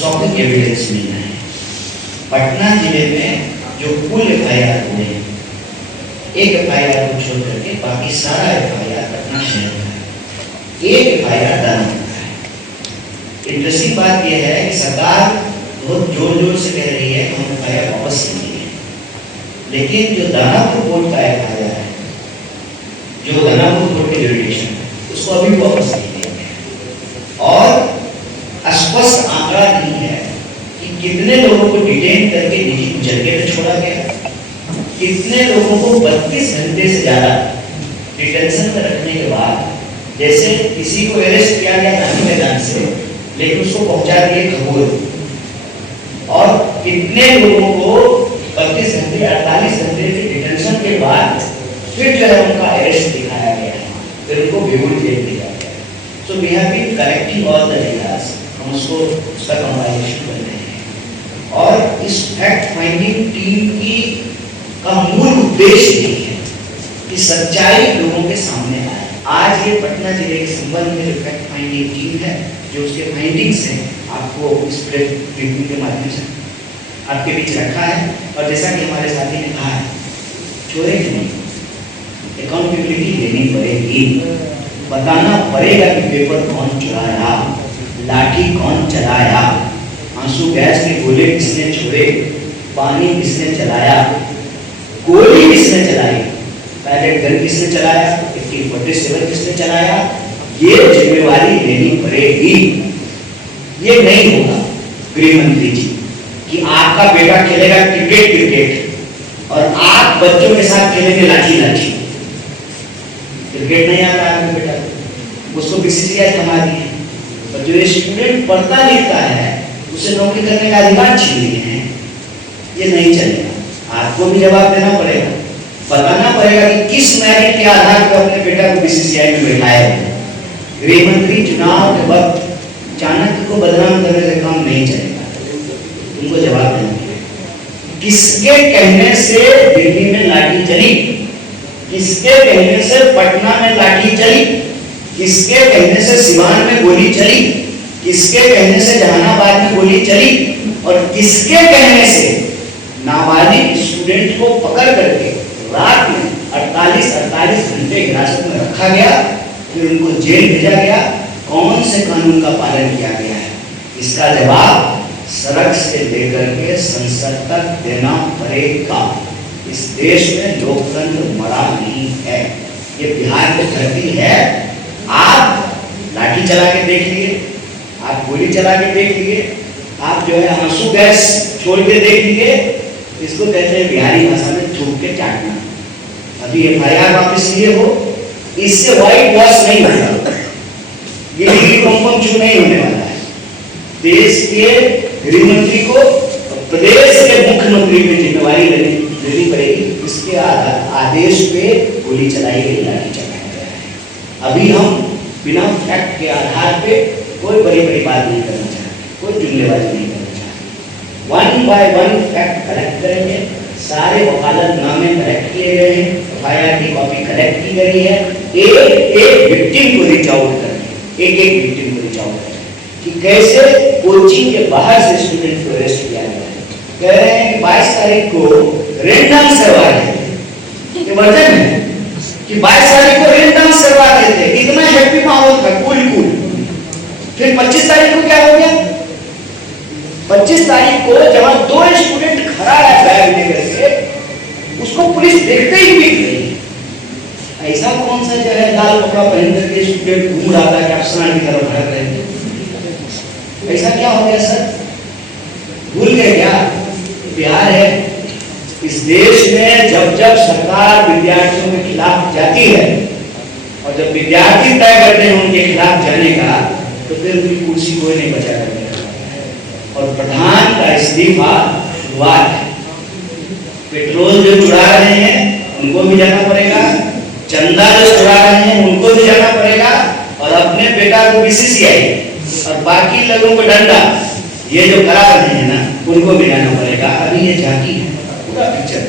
Shocking evidence मिल रहे हैं। पटना जिले में जो कुल FIR हुए हैं, एक FIR को छोड़ करके बाकी सारा FIR पटना शहर का है, एक FIR दानापुर का है। इंटरेस्टिंग बात यह है कि सरकार बहुत जोर जोर से कह रही है कि हम FIR वापस लेंगे, लेकिन जो दानापुर कोर्ट का FIR है, जो दानापुर कोर्ट के जुडिशन है, उसको अभी वापस नहीं दिया गया और स्पष्ट आंकड़ा नहीं है कि कितने लोगों को डिटेन करके निजी जगह पे छोड़ा गया, कितने लोगों को 32 घंटे से ज्यादा डिटेंशन में रखने के बाद, जैसे किसी को अरेस्ट किया गया गांधी मैदान से, लेकिन उसको पहुंचा दिए खगोल, और कितने लोगों को 32 घंटे 48 घंटे की डिटेंशन के बाद फिर जो है उनका अरेस्ट दिखाया गया है, फिर उनको बेगुल जेल दिया गया। So we have been collecting all the datas, हम उसका कंपाइलेशन कर रहे हैं और इस फैक्ट फाइंडिंग टीम की का मूल उद्देश्य यही है कि सच्चाई लोगों के सामने आए। आज ये पटना जिले के संबंध में जो फैक्ट फाइंडिंग टीम है, जो उसके फाइंडिंग्स हैं, आपको इस प्रेस ब्रीफिंग के माध्यम से आपके बीच रखा है। और जैसा कि हमारे साथी ने कहा है, छोड़ेंगे नहीं, अकाउंटेबिलिटी लेनी पड़ेगी, बताना पड़ेगा कि पेपर कौन चुराया, लाठी कौन चलाया, आंसू गैस के गोले किसने छोड़े, पानी किसने चलाया, गोली किसने चलाई, पैलेट गन किसने चलाया, 47 किसने चलाया, ये जिम्मेवारी लेनी पड़ेगी। ये नहीं होगा गृह मंत्री जी कि आपका बेटा खेलेगा क्रिकेट और आप बच्चों के साथ खेलेंगे लाठी लाठी। क्रिकेट नहीं आता आपका बेटा, उसको BCCI थमा दी है, और जो स्टूडेंट पढ़ता लिखता है उसे नौकरी करने का अधिकार छीन लिए हैं। ये नहीं चलेगा, आपको भी जवाब देना पड़ेगा, बताना पड़ेगा कि किस मेरिट के आधार पर अपने बेटा को BCCI में बैठाया है। गृह मंत्री चुनाव के वक्त चाणक्य को बदनाम करने से काम नहीं चलेगा, उनको जवाब देना पड़ेगा। किसके कहने से दिल्ली में लाठी चली, किसके कहने से पटना में लाठी चली, किसके कहने से सिवान में गोली चली, किसके कहने से जहानाबाद में गोली चली, और किसके कहने से नाबालिग स्टूडेंट को पकड़ करके रात में 48 घंटे हिरासत में रखा गया, फिर उनको जेल भेजा गया। कौन से कानून का पालन किया गया है, इसका जवाब सड़क से लेकर के संसद तक देना पड़ेगा। इस देश में लोकतंत्र मरा नहीं है, ये बिहार की धरती है। आप लाठी चला के देख लिए, आप गोली चला के देख लिए, आप जो है आंसू गैस छोड़ के देख लिए, इसको कहते हैं बिहारी भाषा में थूक के चाटना। अभी FIR वापस लिए हो, इससे व्हाइट वॉश नहीं होगा, ये बम छू नहीं होने वाला है। देश के गृह मंत्री को, प्रदेश के मुख्यमंत्री को जिम्मेवारी लेनी पड़ेगी, इसके आदेश पे गोली चलाई गई, लाठी चलाया गया है। अभी हम बिना फैक्ट के आधार पे कोई बड़ी बड़ी बात नहीं करना चाहते, कोई जुमलेबाजी नहीं करना चाहते। 1 बाय 1 फैक्ट कलेक्ट करेंगे, सारे वकालतनामे कलेक्ट किए गए हैं, FIR की कॉपी कलेक्ट की गई है, एक विक्टिम को रीच आउट करके, एक विक्टिम को रीच आउट करके कि कैसे कोचिंग के बाहर से स्टूडेंट को अरेस्ट किया गया है। कह रहे हैं कि 22 तारीख को रेन डांस करवा रहे थे, ये वर्जन है कि 22 तारीख को रेन डांस करवा रहे थे, इतना हैप्पी माहौल था, कूल। फिर 25 तारीख को क्या हो गया? 25 तारीख को जहां 2 स्टूडेंट खड़ा है बैग लेकर के, उसको पुलिस देखते ही पीट रही। ऐसा कौन सा जो है लाल कपड़ा पहन करके स्टूडेंट घूम रहा था कि आप स्नान की तरफ भटक रहे थे? ऐसा क्या हो गया सर? भूल गए क्या? बिहार है। इस देश में जब जब सरकार विद्यार्थियों के खिलाफ जाती है और जब विद्यार्थी तय करते हैं उनके खिलाफ जाने का, तो फिर उनकी कुर्सी कोई नहीं बचा करता। और प्रधान का इस्तीफा शुरुआत है। पेट्रोल जो चुरा रहे हैं उनको भी जाना पड़ेगा, चंदा जो चुरा रहे हैं उनको भी जाना पड़ेगा, और अपने बेटा को BCCI और बाकी लोगों को डंडा, ये जो करा रहे हैं ना, उनको भी जाना पड़ेगा। अभी ये झांकी है, पूरा पिक्चर